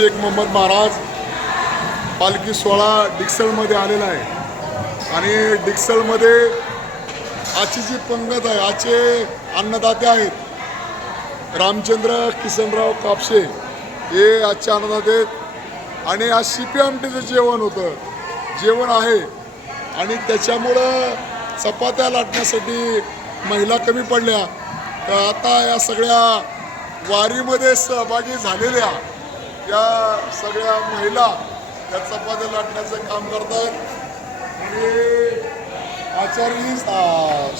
शेख मोहम्मद महाराज पालखी सोहळा डिक्सलमध्ये आलेला आहे आणि डिक्सलमध्ये आजची जी पंगत आहे, आजचे अन्नदाते आहेत रामचंद्र किसनराव कापसे हे आजचे अन्नदाते आहेत आणि आज शिपी आमटीचं जेवण होतं, जेवण आहे आणि त्याच्यामुळं चपात्या लाटण्यासाठी महिला कमी पडल्या. तर आता या सगळ्या वारीमध्ये सहभागी झालेल्या या सगळ्या महिला या चपात्या लाटण्याचं काम करत आहेत आणि आचार्य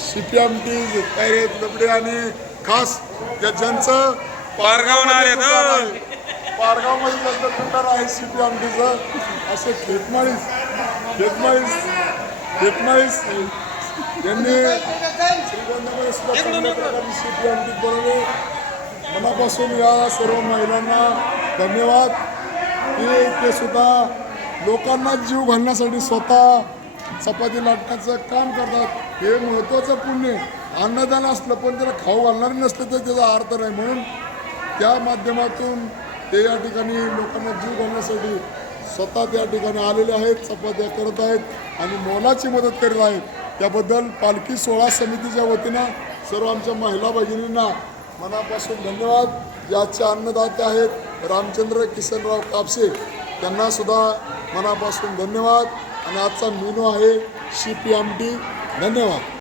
शिपी आमटी तयारी लबडे आणि खास या ज्यांचं पारगावमध्ये त्यांचं दुकान आहे शिपी आमटीचं असे खेतमाळीस यांनी श्रीगंधामध्ये सुद्धा चांगल्या प्रकारची शिपी आमटी बनवली. मनापासून या सर्व महिलांना धन्यवाद की ते सुद्धा लोकांना जीव घालण्यासाठी स्वतः चपाती लाटण्याचं काम करतात. हे महत्त्वाचं पुण्य. अन्नदान असलं पण त्याला खाऊ घालणारे नसलं तर त्याचा अर्थ नाही. म्हणून त्या माध्यमातून ते या ठिकाणी लोकांना जीव घालण्यासाठी स्वतः त्या ठिकाणी आलेले आहेत, चपात्या करत आहेत आणि मोलाची मदत करीत आहेत. त्याबद्दल पालखी सोहळा समितीच्या वतीनं सर्व आमच्या महिला भगिनींना मनापासून धन्यवाद. ज्याचे अन्नदाते आहेत रामचंद्र किसनराव कापसे त्यांनासुद्धा मनापासून धन्यवाद. आणि आजचा मेनू आहे शिपी आमटी. धन्यवाद.